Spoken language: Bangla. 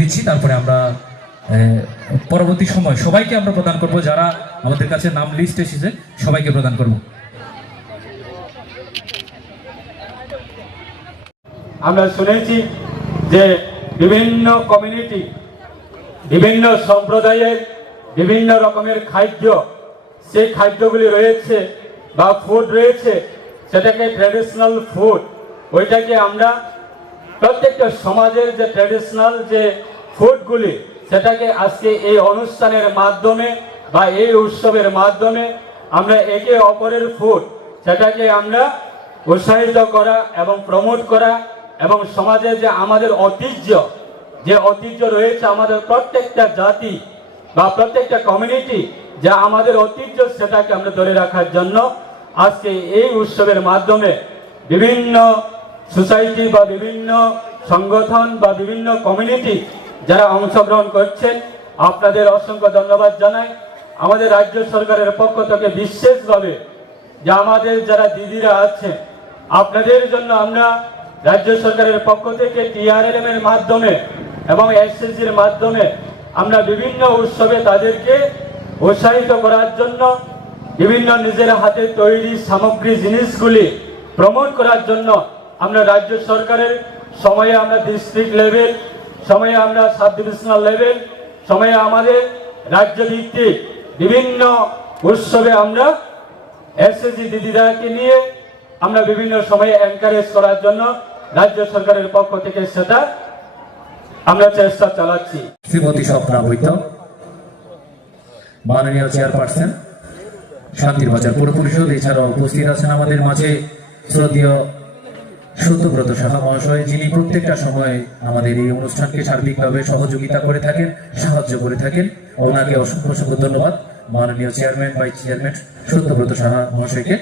দিচ্ছি, তারপরে আমরা পরবর্তী সময় সবাইকে আমরা প্রদান করব, যারা আমাদের কাছে নাম লিস্ট এসেছে, সবাইকে প্রদান করব। আমরা শুনেছি যে বিভিন্ন কমিউনিটি বিভিন্ন সম্প্রদায়ের বিভিন্ন রকমের খাদ্য, সেই খাদ্যগুলি রয়েছে বা ফুড রয়েছে, সেটাকে ট্র্যাডিশনাল ফুড ওইটাকে আমরা প্রত্যেকটা সমাজের যে ট্র্যাডিশনাল যে ফুডগুলি সেটাকে আজকে এই অনুষ্ঠানের মাধ্যমে বা এই উৎসবের মাধ্যমে আমরা একে অপরের ফুড সেটাকে আমরা উৎসাহিত করা এবং প্রমোট করা এবং সমাজে যে আমাদের ঐতিহ্য, যে ঐতিহ্য রয়েছে আমাদের প্রত্যেকটা জাতি বা প্রত্যেকটা কমিউনিটি যা আমাদের ঐতিহ্য, সেটাকে আমরা ধরে রাখার জন্য আজকে এই উৎসবের মাধ্যমে বিভিন্ন সোসাইটি বা বিভিন্ন সংগঠন বা বিভিন্ন কমিউনিটি যারা অংশগ্রহণ করছেন, আপনাদের অসংখ্য ধন্যবাদ জানাই। আমাদের রাজ্য সরকারের পক্ষ থেকে বিশেষভাবে যে আমাদের যারা দিদিরা আছেন, আপনাদের জন্য আমরা রাজ্য সরকারের পক্ষ থেকে টিআরএম এর মাধ্যমে এবং এসএসজির মাধ্যমে আমরা বিভিন্ন উৎসবে তাদেরকে উৎসাহিত করার জন্য বিভিন্ন নিজের হাতে তৈরি সামগ্রী জিনিসগুলি প্রমোট করার জন্য আমরা রাজ্য সরকারের, সময়ে আমরা ডিস্ট্রিক্ট লেভেল সময়ে আমরা সাব ডিভিশনাল লেভেল সময়ে আমাদের রাজ্য ভিত্তিক বিভিন্ন উৎসবে আমরা এসএসজি দিদিরাকে নিয়ে আমরা বিভিন্ন সময়ে এনকারেজ করার জন্য রাজ্য সরকারের পক্ষ থেকে সেটা আমরা চেষ্টা চালাচ্ছি। শ্রীমতী স্বপ্না বৈদ্য, মাননীয় চেয়ারপারসন, শান্তির বাজার পৌর পরিষদ, এছাড়াও উপস্থিত আছেন আমাদের মাঝে শ্রদ্ধেয় সত্যব্রত সাহা মহাশয়, যিনি প্রত্যেকটা সময় আমাদের এই অনুষ্ঠানকে সার্বিকভাবে সহযোগিতা করে থাকেন, সাহায্য করে থাকেন, ওনাকে অসংখ্য অসংখ্য ধন্যবাদ মাননীয় chairman, vice chairman Satyabrata Saha মহাশয়কে